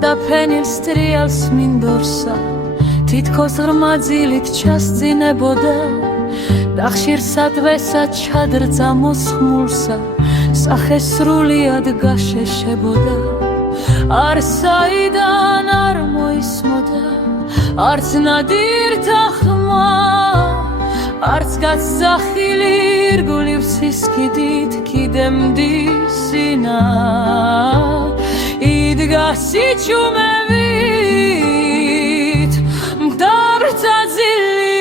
და ფენილს ტრიალს მინდორსა თითქოს ღრმა ძილით ჩასწინებოდა და ხშირ სადვესა ჩადრწა მოსხმულსა სახე სრულიად გაშეშებოდა არ საიდან არ მოისმოდა არც ნადირთა ხმა არც გაცახილი ირგვლივ სისქიდით კიდემდისინა იდგა სიჩუმევით მგდავრთა ძილი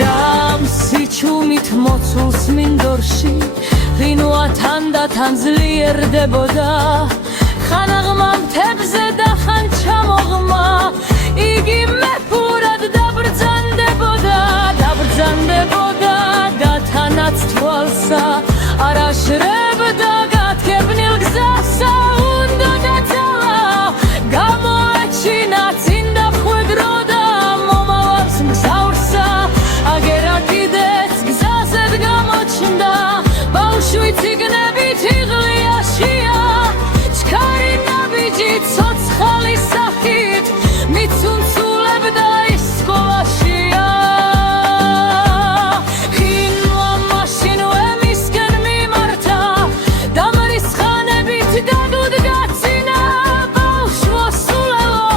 და სიჩუმით მოცულს მინდორში ღინვა თან და თან ძლიერდებოდა ხან აღმა მთებზე და ხან ჩამოღმა იგი მეფურად დაბრძანდებოდა და თანაც თვალსა არ აშრებდა გათქებნილ გზასა უნდა დაწალა გამოაჩინა წინ დამხვედრო და მომავალს მგზავრსა აგერა კიდეც გზაზედ გამოჩნდა ბავშვი ციგნებით იღლიაშია ჩქარი ნაბიჯი ცოცხალის სახით მიცუნცულებდა ის სკოლაშია ხინვა მაშინვე მისკენ მიმართა დამრისხანებით დაგუდგაცინა ბავშვო სულელო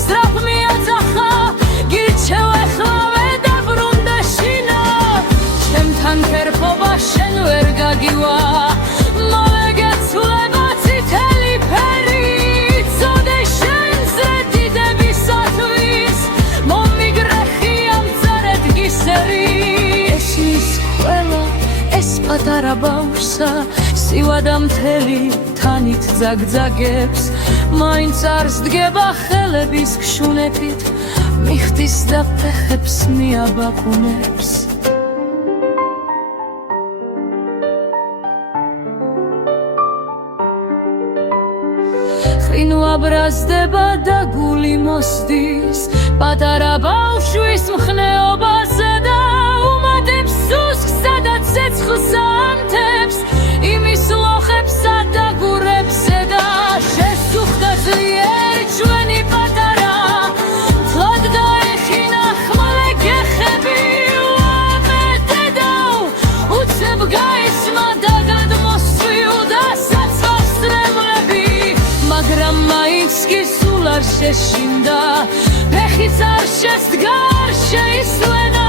სწრაფ მიაძახა გირჩევ ეხლავე დაბრუნდა შინა ჩემთან ფერფობა შენ ვერ გაგივა პატარა ბავშვსა სივადა მთელი თანით ძაგძაგებს მაინც არ სდგება ხელების გშუნებით მიხდის და ფეხებს მიაბაკუნებს ხრინვა ბრაზდება და გული მოსდის პატარა ბავშვის მხნეობაზე და უმატებს სუსხს სადაც ცეცხლს ანთებს იმის ლოხებსა და გურებზე და შესუხდა ძლიერ ჩვენი პატარა თლად დაეხინა ხმალე გეხები უამეტედავ უცებ გაისმა და გადმოსწვიუდა საცვალს წრემლები მაგრამ მაინც კი სულ არ შეშინდა ფეხიც არ შესდგა არ შეისლენა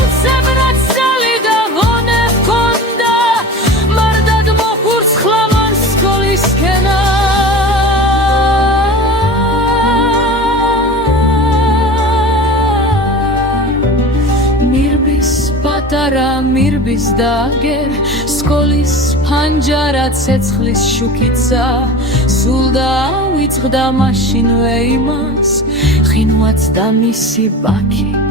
უცებ რაც ძალი და ღონე ჰქონდა მარტად მოფურცხლა მან სკოლისკენა მირბის პატარა მირბის დაგერ სკოლის ფანჯარა ცეცხლის შუქიცა სულ დაავიწყდა მაშინვე იმას ხინვაც და მისი ბაქი